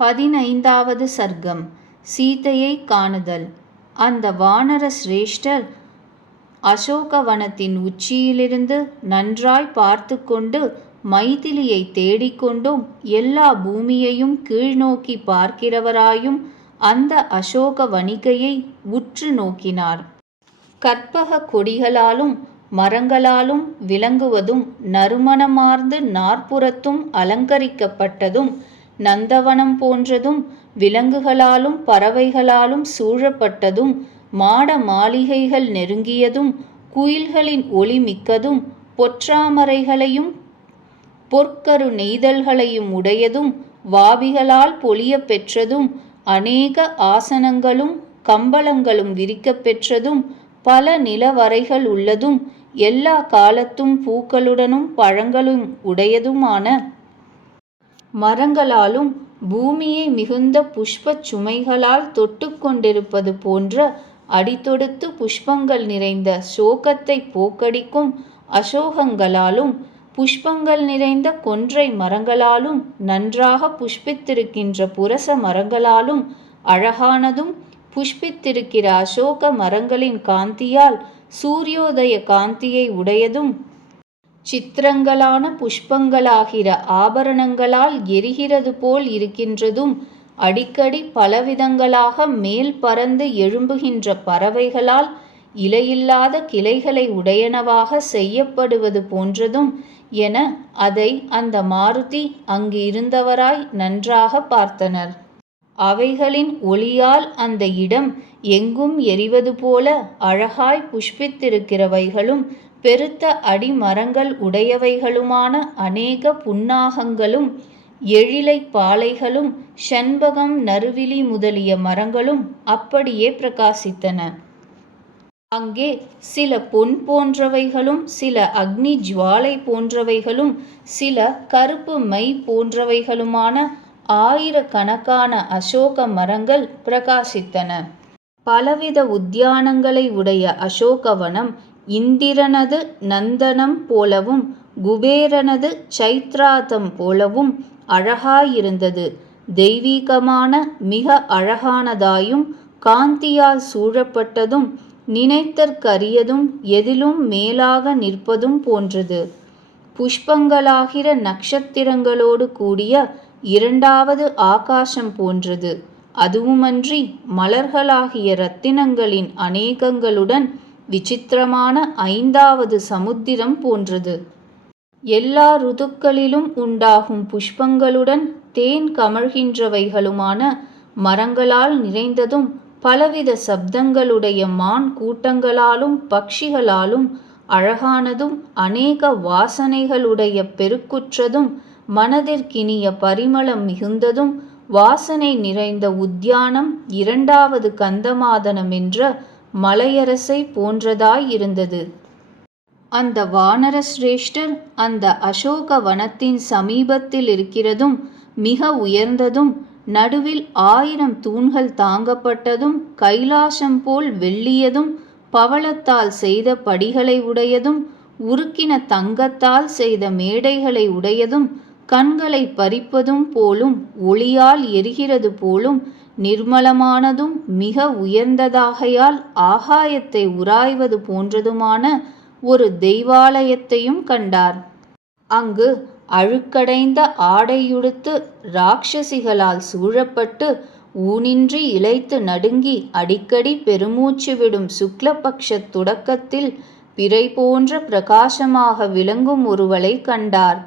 பதினைந்தாவது சர்க்கம் சீதையை காணுதல். அந்த வானர சிரேஷ்டர் அசோகவனத்தின் உச்சியிலிருந்து நன்றாய் பார்த்து கொண்டு மைதிலியை தேடிக்கொண்டும் எல்லா பூமியையும் கீழ்நோக்கி பார்க்கிறவராயும் அந்த அசோக வணிகையை உற்று நோக்கினார். கற்பக கொடிகளாலும் மரங்களாலும் விளங்குவதும் நறுமணமார்ந்து நாற்புறத்தும் அலங்கரிக்கப்பட்டதும் நந்தவனம் போன்றதும் விலங்குகளாலும் பறவைகளாலும் சூழப்பட்டதும் மாட மாளிகைகள் நெருங்கியதும் குயில்களின் ஒளி மிக்கதும் பொற்றாமரைகளையும் பொற்கரு நெய்தல்களையும் உடையதும் வாபிகளால் பொலிய பெற்றதும் அநேக ஆசனங்களும் கம்பளங்களும் விரிக்கப் பெற்றதும் பல நிலவரைகள் உள்ளதும் எல்லா காலத்தும் பூக்களுடனும் பழங்களும் உடையதுமான மரங்களாலும் பூமியை மிகுந்த புஷ்பச் சுமைகளால் தொட்டு கொண்டிருப்பது போன்ற அடித்தொடுத்து புஷ்பங்கள் நிறைந்த சோகத்தை போக்கடிக்கும் அசோகங்களாலும் புஷ்பங்கள் நிறைந்த கொன்றை மரங்களாலும் நன்றாக புஷ்பித்திருக்கின்ற புரச மரங்களாலும் அழகானதும் புஷ்பித்திருக்கிற அசோக மரங்களின் காந்தியால் சூரியோதய காந்தியை உடையதும் சித்திரங்களான புஷ்பங்களாகிற ஆபரணங்களால் எரிகிறது போல் இருக்கின்றதும் அடிக்கடி பலவிதங்களாக மேல் பறந்து எழும்புகின்ற பறவைகளால் இலையில்லாத கிளைகளை உடையனவாக செய்யப்படுவது போன்றதும் என அதை அந்த மாருதி அங்கு இருந்தவராய் நன்றாக பார்த்தனர். அவைகளின் ஒளியால் அந்த இடம் எங்கும் எரிவது போல அழகாய் புஷ்பித்திருக்கிறவைகளும் பெருத்த அடிமரங்கள் உடையவைகளுமான அநேக புன்னாகங்களும் எழிலை பாலைகளும் செண்பகம் நறுவிலி முதலிய மரங்களும் அப்படியே பிரகாசித்தன. அங்கே சில பொன் போன்றவைகளும் சில அக்னி ஜுவாலை போன்றவைகளும் சில கருப்பு மை போன்றவைகளுமான ஆயிரக்கணக்கான அசோக மரங்கள் பிரகாசித்தன. பலவித உத்தியானங்களை உடைய அசோகவனம் இந்திரனது நந்தனம் போலவும் குபேரனது சைத்ராதம் போலவும் அழகாயிருந்தது. தெய்வீகமான மிக அழகானதாயும் காந்தியால் சூழப்பட்டதும் நினைத்தற்கரியதும் எதிலும் மேலாக நிற்பதும் போன்றது. புஷ்பங்களாகிற நட்சத்திரங்களோடு கூடிய இரண்டாவது ஆகாசம் போன்றது. அதுவுமன்றி மலர்களாகிய இரத்தினங்களின் அநேகங்களுடன் விசித்திரமான ஐந்தாவது சமுத்திரம் போன்றது. எல்லா ருதுக்களிலும் உண்டாகும் புஷ்பங்களுடன் தேன் கமழ்கின்றவைகளுமான மரங்களால் நிறைந்ததும் பலவித சப்தங்களுடைய மான் கூட்டங்களாலும் பக்ஷிகளாலும் அழகானதும் அநேக வாசனைகளுடைய பெருக்குற்றதும் மனதிற்கினிய பரிமளம் மிகுந்ததும் வாசனை நிறைந்த உத்தியானம் இரண்டாவது கந்தமாதனம் என்ற மலையரசை போன்றதாயிருந்தது. அந்த வானர சிரேஷ்டர் அந்த அசோக வனத்தின் சமீபத்தில் இருக்கிறதும் மிக உயர்ந்ததும் நடுவில் ஆயிரம் தூண்கள் தாங்கப்பட்டதும் கைலாசம் போல் வெள்ளியதும் பவளத்தால் செய்த படிகளை உடையதும் உருக்கின தங்கத்தால் செய்த மேடைகளை உடையதும் கண்களை பறிப்பதும் போலும் ஒளியால் எரிகிறது போலும் நிர்மலமானதும் மிக உயர்ந்ததாகையால் ஆகாயத்தை உராய்வது போன்றதுமான ஒரு தெய்வாலயத்தையும் கண்டார். அங்கு அழுக்கடைந்த ஆடையுடுத்து ராட்சசிகளால் சூழப்பட்டு ஊனின்றி இழைத்து நடுங்கி அடிக்கடி பெருமூச்சு விடும் சுக்லபக்ஷ தொடக்கத்தில் பிறை போன்ற பிரகாசமாக விளங்கும் ஒருவளை கண்டார்.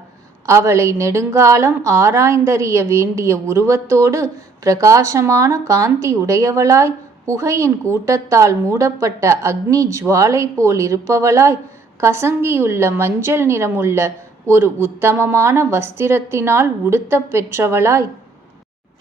அவளை நெடுங்காலம் ஆராய்ந்தறிய வேண்டிய உருவத்தோடு பிரகாசமான காந்தி உடையவளாய் புகையின் கூட்டத்தால் மூடப்பட்ட அக்னி ஜுவாலை போல் இருப்பவளாய் கசங்கியுள்ள மஞ்சள் நிறமுள்ள ஒரு உத்தமமான வஸ்திரத்தினால் உடுத்தப் பெற்றவளாய்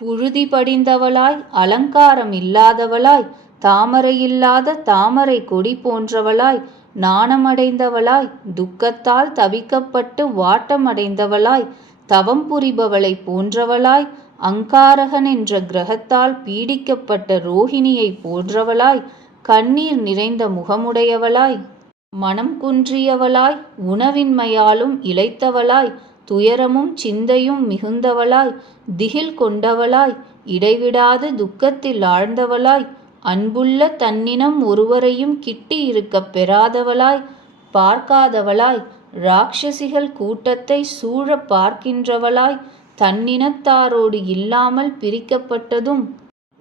புழுதி படிந்தவளாய் அலங்காரம் இல்லாதவளாய் தாமரையில்லாத தாமரை கொடி போன்றவளாய் நாணமடைந்தவளாய் துக்கத்தால் தவிக்கப்பட்டு வாட்டமடைந்தவளாய் தவம் புரிபவளை போன்றவளாய் அங்காரகன் என்ற கிரகத்தால் பீடிக்கப்பட்ட ரோஹிணியை போன்றவளாய் கண்ணீர் நிறைந்த முகமுடையவளாய் மனம் குன்றியவளாய் உணவின்மையாலும் இளைத்தவளாய் துயரமும் சிந்தையும் மிகுந்தவளாய் திகில் கொண்டவளாய் இடைவிடாது துக்கத்தில் ஆழ்ந்தவளாய் அன்புள்ள தன்னினம் ஒருவரையும் கிட்டி இருக்கப் பெறாதவளாய் பார்க்காதவளாய் ராட்சசிகள் கூட்டத்தை சூழப் பார்க்கின்றவளாய் தன்னினத்தாரோடு இல்லாமல் பிரிக்கப்பட்டதும்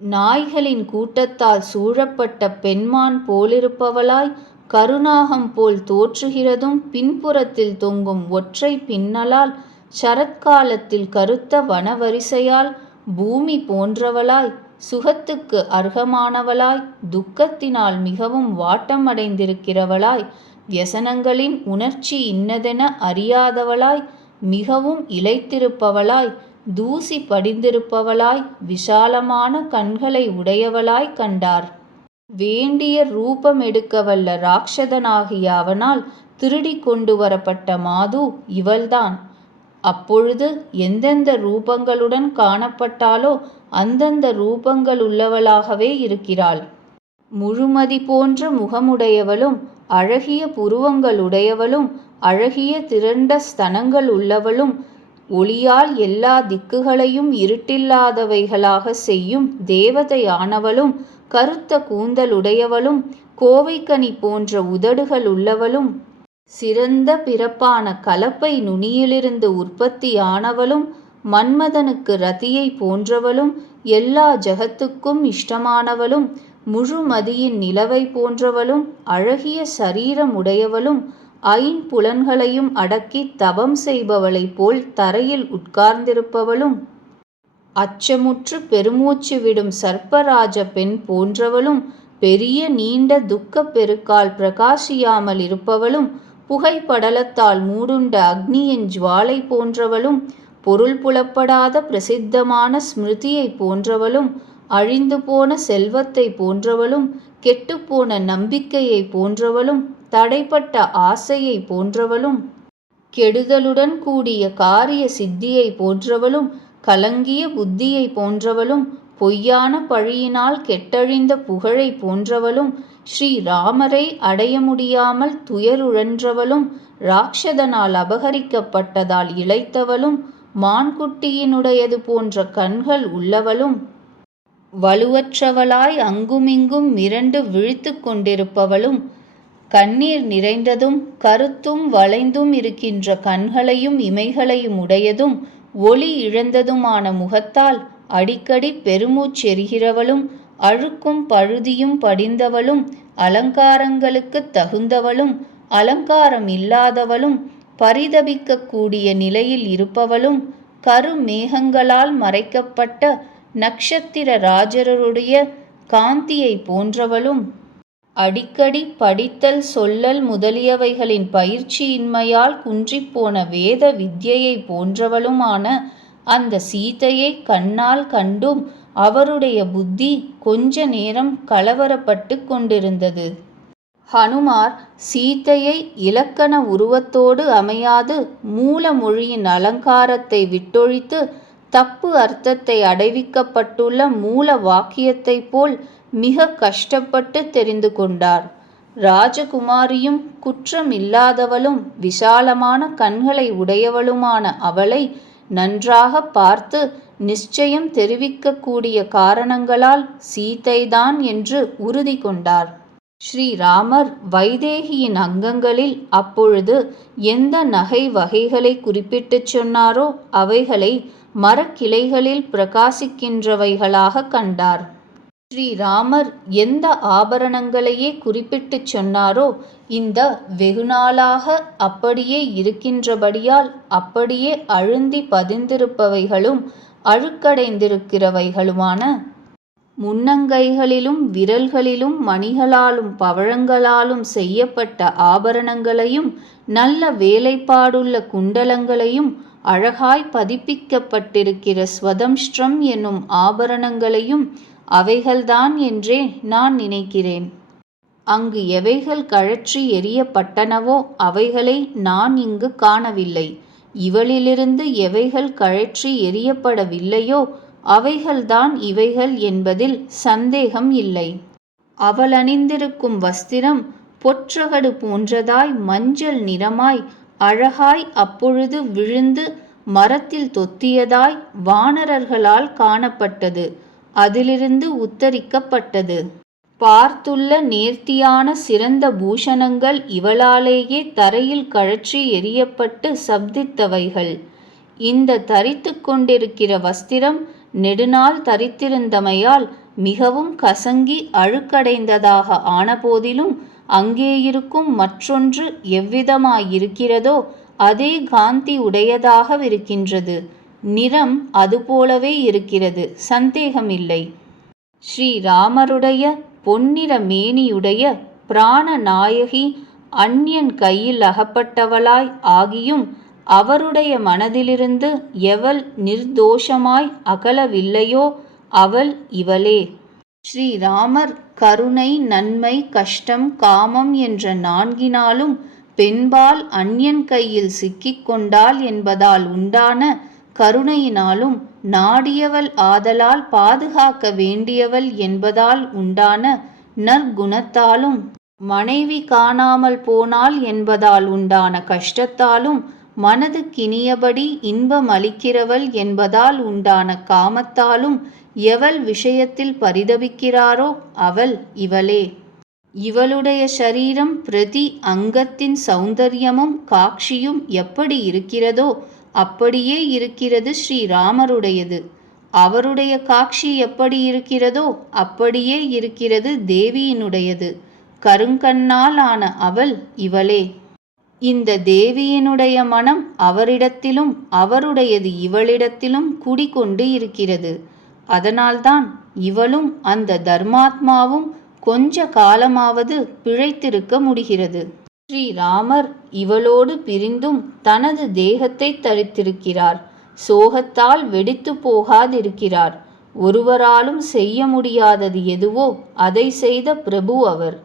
நாய்களின் கூட்டத்தால் சூழப்பட்ட பெண்மான் போலிருப்பவளாய் கருநாகம் போல் தோற்றுகிறதும் பின்புறத்தில் தொங்கும் ஒற்றை பின்னலால் சரத்காலத்தில் கருத்த வனவரிசையால் பூமி போன்றவளாய் சுகத்துக்கு அர்ஹமானவளாய் துக்கத்தினால் மிகவும் வாட்டம் அடைந்திருக்கிறவளாய் வியசனங்களின் உணர்ச்சி இன்னதென அறியாதவளாய் மிகவும் இழைத்திருப்பவளாய் தூசி படிந்திருப்பவளாய் விஷாலமான கண்களை உடையவளாய் கண்டார். வேண்டிய ரூபம் எடுக்கவல்ல ராட்சதனாகிய அவனால் திருடி கொண்டு வரப்பட்ட மாது இவள்தான். அப்பொழுது எந்தெந்த ரூபங்களுடன் காணப்பட்டாலோ அந்தந்த ரூபங்கள் உள்ளவளாகவே இருக்கிறாள். முழுமதி போன்ற முகமுடையவளும் அழகிய புருவங்களுடையவளும் அழகிய திரண்ட ஸ்தனங்கள் உள்ளவளும் ஒளியால் எல்லா திக்குகளையும் இருட்டில்லாதவைகளாக செய்யும் தேவதையானவளும் கருத்த கூந்தலுடையவளும் கோவைக்கனி போன்ற உதடுகள் உள்ளவளும் சிறந்த பிறப்பான கலப்பை நுனியிலிருந்து உற்பத்தியானவளும் மன்மதனுக்கு ரதியை போன்றவளும் எல்லா ஜகத்துக்கும் இஷ்டமானவளும் முழுமதியின் நிலவை போன்றவளும் அழகிய சரீரம் உடையவளும் ஐம்புலன்களையும் அடக்கி தவம் செய்பவளைப் போல் தரையில் உட்கார்ந்திருப்பவளும் அச்சமுற்று பெருமூச்சு விடும் சர்ப்பராஜ பெண் போன்றவளும் பெரிய நீண்ட துக்கப் பெருக்கால் பிரகாசியாமல் இருப்பவளும் புகைப்படலத்தால் மூடுண்ட அக்னியின் ஜுவாலை போன்றவளும் பொருள் புலப்படாத பிரசித்தமான ஸ்மிருதியை போன்றவளும் அழிந்து போன செல்வத்தை போன்றவளும் கெட்டுப்போன நம்பிக்கையை போன்றவளும் தடைப்பட்ட ஆசையை போன்றவளும் கெடுதலுடன் கூடிய காரிய சித்தியை போன்றவளும் கலங்கிய புத்தியை போன்றவளும் பொய்யான பழியினால் கெட்டழிந்த புகழை போன்றவளும் ஸ்ரீராமரை அடைய முடியாமல் துயருழன்றவளும் ராட்சதனால் அபகரிக்கப்பட்டதால் இழைத்தவளும் மான்குட்டியினுடையது போன்ற கண்கள் உள்ளவளும் வலுவற்றவளாய் அங்குமிங்கும் மிரண்டு விழித்து கொண்டிருப்பவளும் கண்ணீர் நிறைந்ததும் கருத்தும் வளைந்தும் இருக்கின்ற கண்களையும் இமைகளையும் உடையதும் ஒளி இழந்ததுமான முகத்தால் அடிக்கடி பெருமூச்செறிகிறவளும் அழுக்கும் பழுதியும் படிந்தவளும் அலங்காரங்களுக்குத் தகுந்தவளும் அலங்காரம் இல்லாதவளும் பரிதபிக்கக்கூடிய நிலையில் இருப்பவளும் கருமேகங்களால் மறைக்கப்பட்ட நக்ஷத்திர ராஜருடைய காந்தியை போன்றவளும் அடிக்கடி படித்தல் சொல்லல் முதலியவைகளின் பயிற்சியின்மையால் குன்றிப்போன வேத வித்யை போன்றவளுமான அந்த சீதையை கண்ணால் கண்டும் அவருடைய புத்தி கொஞ்ச நேரம் கலவரப்பட்டு கொண்டிருந்தது. ஹனுமார் சீதையை இலக்கண உருவத்தோடு அமையாது மூல மொழியின் அலங்காரத்தை விட்டொழித்து தப்பு அர்த்தத்தை அடைவிக்கப்பட்டுள்ள மூல வாக்கியத்தைப் போல் மிக கஷ்டப்பட்டு தெரிந்து கொண்டார். ராஜகுமாரியும் குற்றம் இல்லாதவளும் விசாலமான கண்களை உடையவளுமான அவளை நன்றாக பார்த்து நிச்சயம் தெரிவிக்கக்கூடிய காரணங்களால் சீதைதான் என்று உறுதி கொண்டார். ஸ்ரீராமர் வைதேகியின் அங்கங்களில் அப்பொழுது எந்த நகை வகைகளை குறிப்பிட்டுச் சொன்னாரோ அவைகளை மரக்கிளைகளில் பிரகாசிக்கின்றவைகளாக கண்டார். ஸ்ரீராமர் எந்த ஆபரணங்களையே குறிப்பிட்டுச் சொன்னாரோ இந்த வெகுநாளாக அப்படியே இருக்கின்றபடியால் அப்படியே அழுந்தி பதிந்திருப்பவைகளும் அழுக்கடைந்திருக்கிறவைகளுமான முன்னங்கைகளிலும் விரல்களிலும் மணிகளாலும் பவழங்களாலும் செய்யப்பட்ட ஆபரணங்களையும் நல்ல வேலைப்பாடுள்ள குண்டலங்களையும் அழகாய் பதிப்பிக்கப்பட்டிருக்கிற ஸ்வதம்ஷ்டம் என்னும் ஆபரணங்களையும் அவைகள்தான் என்றே நான் நினைக்கிறேன். அங்கு எவைகள் கழற்றி எறியப்பட்டனவோ அவைகளை நான் இங்கு காணவில்லை. இவளிலிருந்து எவைகள் கழற்றி எறியப்படவில்லையோ அவைகள்தான் இவைகள் என்பதில் சந்தேகம் இல்லை. அவள் அணிந்திருக்கும் வஸ்திரம் பொற்றகடு போன்றதாய் மஞ்சள் நிறமாய் அழகாய் அப்பொழுது விழுந்து மரத்தில் தொத்தியதாய் வானரர்களால் காணப்பட்டது. அதிலிருந்து உத்தரிக்கப்பட்டது. பார்த்துள்ள நேர்த்தியான சிறந்த பூஷணங்கள் இவளாலேயே தரையில் கழற்றி எரியப்பட்டு சப்தித்தவைகள். இந்த தரித்து கொண்டிருக்கிற வஸ்திரம் நெடுநாள் தரித்திருந்தமையால் மிகவும் கசங்கி அழுக்கடைந்ததாக ஆனபோதிலும் அங்கேயிருக்கும் மற்றொன்று எவ்விதமாயிருக்கிறதோ அதே காந்தி உடையதாகவிருக்கின்றது. நிறம் அதுபோலவே இருக்கிறது. சந்தேகமில்லை. ஸ்ரீராமருடைய பொன்னிற மேனியுடைய பிராணநாயகி அந்நியன் கையில் அகப்பட்டவளாய் ஆகியும் அவருடைய மனதிலிருந்து எவள் நிர்தோஷமாய் அகலவில்லையோ அவள் இவளே. ஸ்ரீராமர் கருணை நன்மை கஷ்டம் காமம் என்ற நான்கினாலும் பெண்பால் அந்யன் கையில் சிக்கிக்கொண்டாள் என்பதால் உண்டான கருணையினாலும் நாடியவள் ஆதலால் பாதுகாக்க வேண்டியவள் என்பதால் உண்டான நற்குணத்தாலும் மனைவி காணாமல் போனாள் என்பதால் உண்டான கஷ்டத்தாலும் மனது கிணியபடி இன்பமளிக்கிறவள் என்பதால் உண்டான காமத்தாலும் எவள் விஷயத்தில் பரிதபிக்கிறாரோ அவள் இவளே. இவளுடைய சரீரம் பிரதி அங்கத்தின் சௌந்தரியமும் காட்சியும் எப்படி இருக்கிறதோ அப்படியே இருக்கிறது ஸ்ரீராமருடையது. அவருடைய காட்சி எப்படி இருக்கிறதோ அப்படியே இருக்கிறது தேவியினுடையது. கருங்கண்ணால் ஆன அவள் இவளே. இந்த தேவியினுடைய மனம் அவரிடத்திலும் அவருடையது இவளிடத்திலும் குடிகொண்டு இருக்கிறது. அதனால்தான் இவளும் அந்த தர்மாத்மாவும் கொஞ்ச காலமாவது பிழைத்திருக்க முடிகிறது. ஸ்ரீராமர் இவளோடு பிரிந்தும் தனது தேகத்தை தரித்திருக்கிறார். சோகத்தால் வெடித்து போகாதிருக்கிறார். ஒருவராலும் செய்ய முடியாதது எதுவோ அதை செய்த பிரபு அவர்.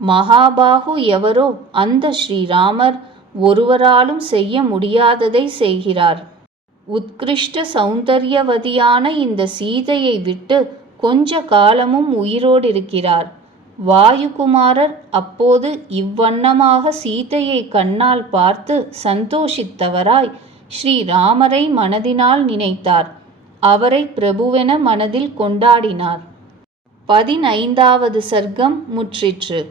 மகாபாகு எவரோ அந்த ஸ்ரீராமர் ஒருவராலும் செய்ய முடியாததை செய்கிறார். உத்கிருஷ்ட சௌந்தர்யவதியான இந்த சீதையை விட்டு கொஞ்ச காலமும் உயிரோடிருக்கிறார். வாயுகுமாரர் அப்போது இவ்வண்ணமாக சீதையை கண்ணால் பார்த்து சந்தோஷித்தவராய் ஸ்ரீராமரை மனதினால் நினைத்தார். அவரை பிரபுவென மனதில் கொண்டாடினார். பதினைந்தாவது சர்க்கம் முற்றிற்று.